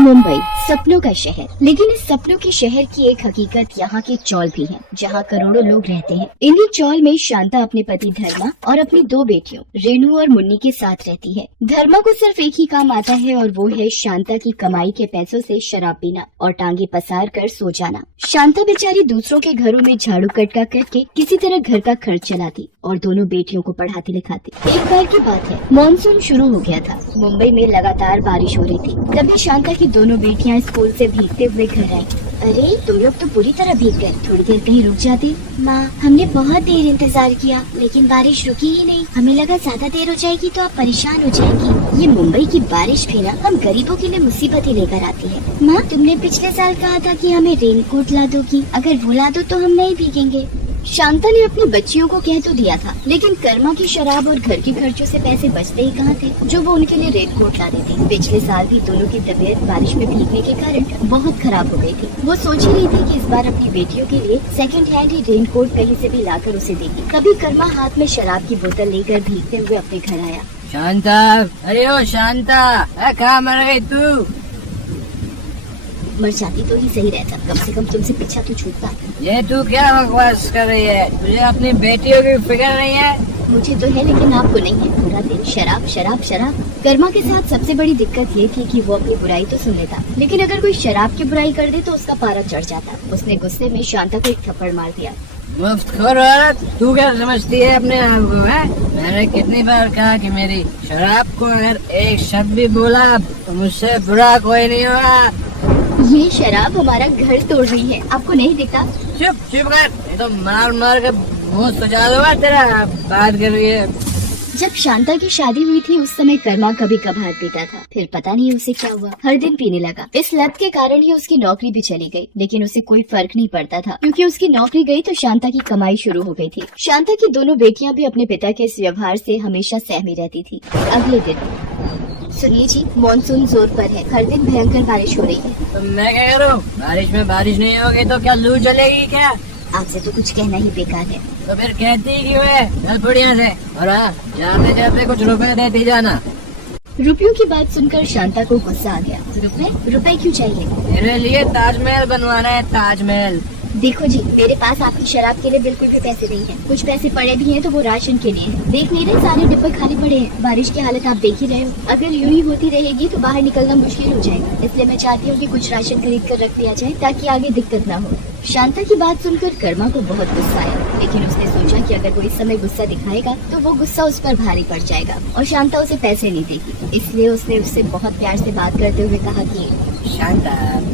मुंबई सपनों का शहर, लेकिन इस सपनों के शहर की एक हकीकत यहाँ के चौल भी है, जहाँ करोड़ों लोग रहते हैं। इन्हीं चौल में शांता अपने पति धर्मा और अपनी दो बेटियों रेणु और मुन्नी के साथ रहती है। धर्मा को सिर्फ एक ही काम आता है और वो है शांता की कमाई के पैसों से शराब पीना और टांगे पसार कर सो जाना। शांता बेचारी दूसरों के घरों में झाड़ू कटका करके किसी तरह घर का खर्च चलाती और दोनों बेटियों को पढ़ाती लिखाती। एक बार की बात है, मानसून शुरू हो गया था। मुंबई में लगातार बारिश हो रही थी। तभी शांता की दोनों बेटियां स्कूल से भीगते हुए घर आई। अरे तुम लोग तो पूरी तरह भीग गए, थोड़ी देर कहीं रुक जाती। माँ, हमने बहुत देर इंतजार किया लेकिन बारिश रुकी ही नहीं। हमें लगा ज्यादा देर हो जाएगी तो आप परेशान हो जाएंगी। ये मुंबई की बारिश भी ना हम गरीबों के लिए मुसीबत ही लेकर आती है। माँ, तुमने पिछले साल कहा था कि हमें रेनकोट ला दोगी, अगर वो ला दो तो हम नहीं भीगेंगे। शांता ने अपनी बच्चियों को कह तो दिया था, लेकिन कर्मा की शराब और घर के खर्चों से पैसे बचते ही कहाँ थे जो वो उनके लिए रेनकोट ला देती। पिछले साल भी दोनों की तबीयत बारिश में भीगने के कारण बहुत खराब हो गई थी। वो सोच ही रही थी कि इस बार अपनी बेटियों के लिए सेकंड हैंड ही रेनकोट कहीं से भी लाकर उसे देगी। तभी कर्मा हाथ में शराब की बोतल लेकर भीगते हुए अपने घर आया। शांता, अरे ओ शांता, कहाँ मर गई तू? मर जाती तो ही सही रहता, कम से कम तुमसे पीछा तो छूटता। ये तू क्या बकवास कर रही है? तुझे अपनी बेटियों की फिक्र नहीं है? मुझे तो है लेकिन आपको नहीं है। पूरा दिन शराब शराब शराब। कर्मा के साथ सबसे बड़ी दिक्कत ये थी कि वो अपनी बुराई तो सुन लेता, लेकिन अगर कोई शराब की बुराई कर दे तो उसका पारा चढ़ जाता। उसने गुस्से में शांता को एक थप्पड़ मार दिया। मुफ्तखोर औरत, तू क्या समझती है अपने आप को? है मैंने कितनी बार कहा कि मेरी शराब को अगर एक शब्द भी बोला तो मुझसे बुरा कोई नहीं होगा। ये शराब हमारा घर तोड़ रही है, आपको नहीं दिखता? चुप चुप कर, ये तो मार मार कर मुंह सजा दूंगा तेरा। बात कर रही है। जब शांता की शादी हुई थी उस समय कर्मा कभी कभार पीता था, फिर पता नहीं उसे क्या हुआ, हर दिन पीने लगा। इस लत के कारण ही उसकी नौकरी भी चली गई, लेकिन उसे कोई फर्क नहीं पड़ता था क्योंकि उसकी नौकरी गई तो शांता की कमाई शुरू हो गई थी। शांता की दोनों बेटियां भी अपने पिता के इस व्यवहार से हमेशा सहमी रहती थी। अगले दिन, सुनिए जी, मानसून जोर पर है, हर दिन भयंकर बारिश हो रही है। तो मैं क्या करूँ? बारिश में बारिश नहीं होगी तो क्या लू चलेगी क्या? आपसे तो कुछ कहना ही बेकार है। तो फिर कहती क्यों है? चल बढ़िया से, और जाते जाते कुछ रुपए देती जाना। रुपयों की बात सुनकर शांता को गुस्सा आ गया। रुपए क्यों चाहिए? मेरे लिए ताजमहल बनवाना है, ताजमहल। देखो जी, मेरे पास आपकी शराब के लिए बिल्कुल भी पैसे नहीं हैं। कुछ पैसे पड़े भी हैं तो वो राशन के लिए हैं। देख नहीं रहे, सारे डिब्बे खाली पड़े हैं। बारिश की हालत आप देख ही रहे हो। अगर यूं ही होती रहेगी तो बाहर निकलना मुश्किल हो जाएगा, इसलिए मैं चाहती हूँ कि कुछ राशन खरीद कर रख दिया जाए ताकि आगे दिक्कत ना हो। शांता की बात सुनकर कर्मा को बहुत गुस्सा आया, लेकिन उसने सोचा कि अगर वो इस समय गुस्सा दिखाएगा तो वो गुस्सा उस पर भारी पड़ जाएगा और शांता उसे पैसे नहीं देगी। इसलिए उसने उससे बहुत प्यार से बात करते हुए कहा कि शांता,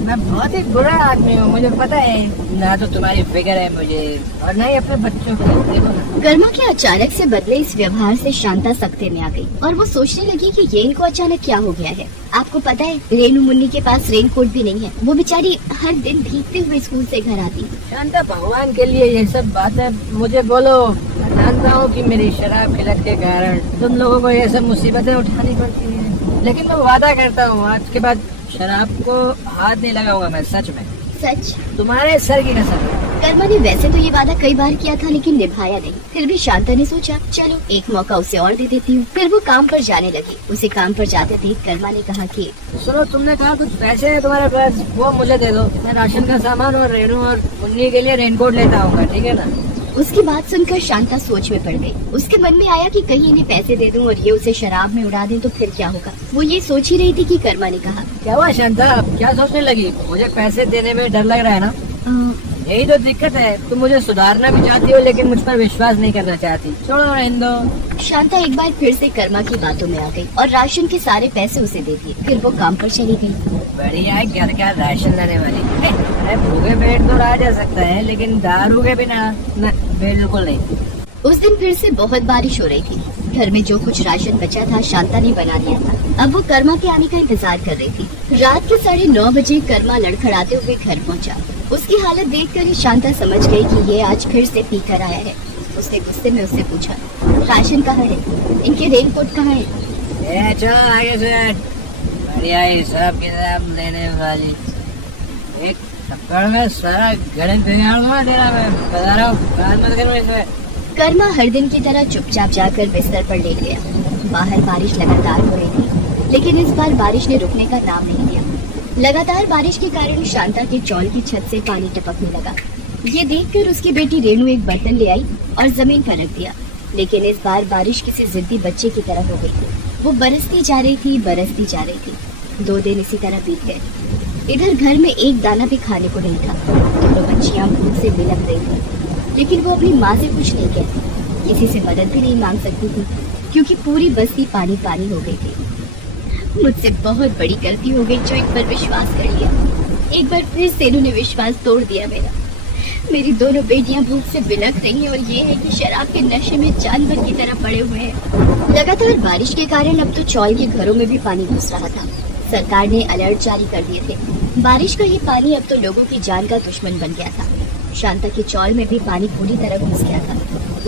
मैं बहुत ही बुरा आदमी हूँ, मुझे पता है। ना तो तुम्हारी फिक्र है मुझे और ना ही अपने बच्चों की। देखो ना। कर्मा के अचानक से बदले इस व्यवहार से शांता सख्ते में आ गई और वो सोचने लगी कि ये इनको अचानक क्या हो गया है। आपको पता है, रेणु मुन्नी के पास रेनकोट भी नहीं है। वो बेचारी हर दिन भीगते हुए स्कूल से घर आती। शांता, भगवान के लिए ये सब बातें मुझे बोलो। मैं जानता हूँ कि मेरी शराब की लत के कारण तुम लोगों को ये सब मुसीबतें उठानी पड़ती है, लेकिन मैं वादा करता हूँ आज के बाद शराब को हाथ नहीं लगाऊंगा मैं। सच में। सच? तुम्हारे सर की कसम। कर्मा ने वैसे तो ये वादा कई बार किया था लेकिन निभाया नहीं। फिर भी शांता ने सोचा, चलो एक मौका उसे और दे देती हूँ। फिर वो काम पर जाने लगी। उसे काम पर जाते देख कर्मा ने कहा कि सुनो, तुमने कहा कुछ पैसे है तुम्हारे पास, वो मुझे दे दो। मैं राशन का सामान और रेणु और मुन्नी के लिए रेनकोट लेता आऊंगा, ठीक है ना? उसकी बात सुनकर शांता सोच में पड़ गई। उसके मन में आया कि कहीं इन्हें पैसे दे दूं और ये उसे शराब में उड़ा दें तो फिर क्या होगा। वो ये सोच ही रही थी कि कर्मा ने कहा, क्या हुआ शांता, क्या सोचने लगी? मुझे पैसे देने में डर लग रहा है ना? यही तो दिक्कत है, तुम मुझे सुधारना भी चाहती हो लेकिन मुझ पर विश्वास नहीं करना चाहती। छोड़ो रहने दो। शांता एक बार फिर से कर्मा की बातों में आ गई और राशन के सारे पैसे उसे दे दिए। फिर वो काम पर चली गई। बढ़िया है, घर का राशन लाने वाली। भूखे पेट तो रहा जा सकता है लेकिन दारू के बिना न, बिल्कुल नहीं। उस दिन फिर से बहुत बारिश हो रही थी। घर में जो कुछ राशन बचा था शांता ने बना लिया था। अब वो कर्मा के आने का इंतजार कर रही थी। रात के 9:30 बजे कर्मा लड़खड़ाते हुए घर पहुंचा। उसकी हालत देखकर ही शांता समझ गई कि ये आज फिर से पी कर आया है। उसने गुस्से में उससे पूछा, राशन कहाँ है? इनके रेनकोट कहाँ है? चलो आगे से। बढ़िया हिसाब किताब लेने वाली, एक थप्पड़ में सारा गणित बिगाड़ दूंगा तेरा। मैं बता रहा हूँ, बात मत करो इसमें। कर्मा हर दिन की तरह चुपचाप जाकर बिस्तर पर लेट गया। बाहर बारिश लगातार हो रही थी, लेकिन इस बार बारिश ने रुकने का नाम नहीं लिया। लगातार बारिश के कारण शांता के चौल की छत से पानी टपकने लगा। ये देखकर उसकी बेटी रेणु एक बर्तन ले आई और जमीन पर रख दिया। लेकिन इस बार बारिश किसी जिद्दी बच्चे की तरह हो गई थी। वो बरसती जा रही थी, बरसती जा रही थी। 2 दिन इसी तरह बीत गए। इधर घर में एक दाना भी खाने को नहीं था। दोनों बच्चियां भूख से बिलख रही थी, लेकिन वो अपनी माँ से कुछ नहीं कहती, किसी से मदद भी नहीं मांग सकती थी, क्योंकि पूरी बस्ती पानी पानी हो गई थी। मुझसे बहुत बड़ी गलती हो गई जो इन पर विश्वास कर लिया। एक बार फिर से इन्होंने विश्वास तोड़ दिया मेरा। मेरी दोनों बेटियां भूख से बिलख रही हैं और ये है कि शराब के नशे में जानवर की तरह पड़े हुए हैं। लगातार बारिश के कारण अब तो चौल के घरों में भी पानी घुस रहा था। सरकार ने अलर्ट जारी कर दिए थे। बारिश का ये पानी अब तो लोगों की जान का दुश्मन बन गया था। शांता के चौल में भी पानी पूरी तरह घुस गया था।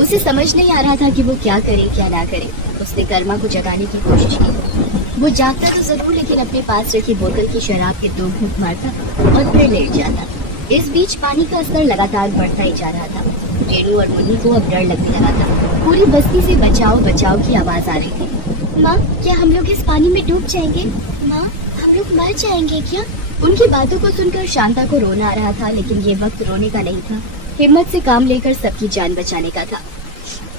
उसे समझ नहीं आ रहा था कि वो क्या करे क्या ना करे। उसने कर्मा को जगाने की कोशिश की। वो जागता तो जरूर, लेकिन अपने पास रखी बोतल की शराब के 2 घूंट मारता और फिर लेट जाता। इस बीच पानी का स्तर लगातार बढ़ता ही जा रहा था। रेणु और मुन्नी को अब डर लगने लगा था। पूरी बस्ती से बचाओ बचाओ की आवाज आ रही थी। माँ, क्या हम लोग इस पानी में डूब जाएंगे? माँ, हम लोग मर जाएंगे क्या? उनकी बातों को सुनकर शांता को रोना आ रहा था, लेकिन ये वक्त रोने का नहीं था। हिम्मत से काम लेकर सबकी जान बचाने का था।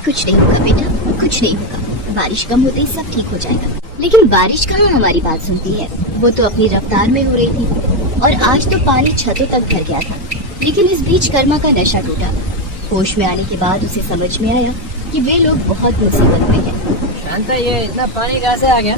कुछ नहीं होगा बेटा, कुछ नहीं होगा। बारिश कम होते ही सब ठीक हो जाएगा। लेकिन बारिश कहाँ हमारी बात सुनती है। वो तो अपनी रफ्तार में हो रही थी और आज तो पानी छतों तक भर गया था। लेकिन इस बीच कर्मा का नशा टूटा। होश में आने के बाद उसे समझ में आया कि वे लोग बहुत मुसीबत में हैं। शांता, ये इतना पानी कहाँ से आ गया?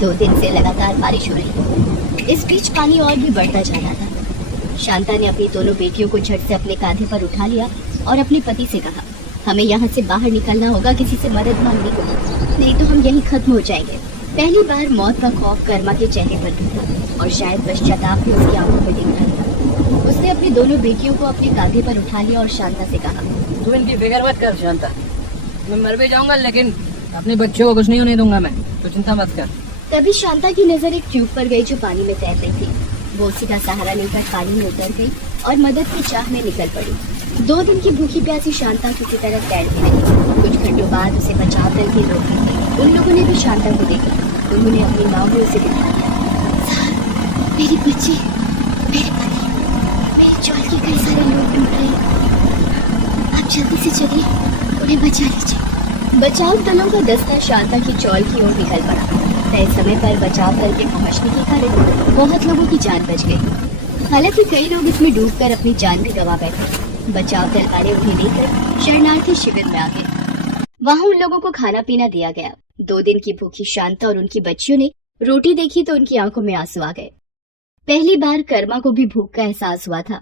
2 दिन से लगातार बारिश हो रही थी। इस बीच पानी और भी बढ़ता जा रहा था। शांता ने अपनी दोनों बेटियों को झट से अपने कांधे पर उठा लिया और अपने पति से कहा, हमें यहाँ से बाहर निकलना होगा, किसी से मदद मांगनी होगी, नहीं तो हम यहीं खत्म हो जाएंगे। पहली बार मौत का खौफ कर्मा के चेहरे पर दिखा और शायद पश्चाताप भी उसकी आंखों में दिख रहा था। उसने अपनी दोनों बेटियों को अपने कांधे पर उठा लिया और शांता से कहा, तू इनकी फिक्र मत कर शांता। मैं मर भी जाऊंगा लेकिन अपने बच्चों को कुछ नहीं होने दूंगा मैं, तो चिंता मत कर। तभी शांता की नजर एक ट्यूब पर गई जो पानी में तैर रही थी। वो उसी का सहारा लेकर पानी में उतर गई और मदद की चाह में निकल पड़ी। 2 दिन की भूखी प्यासी शांता किसी तरह तैरती रही। कुछ घंटों बाद उसे बचाव दल के लोग मिले। उन लोगों ने भी शांता को देखा। उन्होंने अपनी नाव में उसे दिखा दिया। मेरी बच्ची, मेरे पति, मेरे चौल के कई सारे लोग डूब रहे हैं। आप जल्दी से चलिए, उन्हें बचा लीजिए। बचाव दलों का दस्ता शांता की चौल की ओर निकल पड़ा। तय समय पर बचाव दल के पहुंचने के कारण बहुत लोगों की जान बच गई। हालांकि कई लोग इसमें डूबकर अपनी जान भी गंवा बैठे। बचाव दल वाले उन्हें लेकर शरणार्थी शिविर में आ गए। वहां उन लोगों को खाना पीना दिया गया। 2 दिन की भूखी शांता और उनकी बच्चियों ने रोटी देखी तो उनकी आंखों में आंसू आ गए। पहली बार कर्मा को भी भूख का एहसास हुआ था।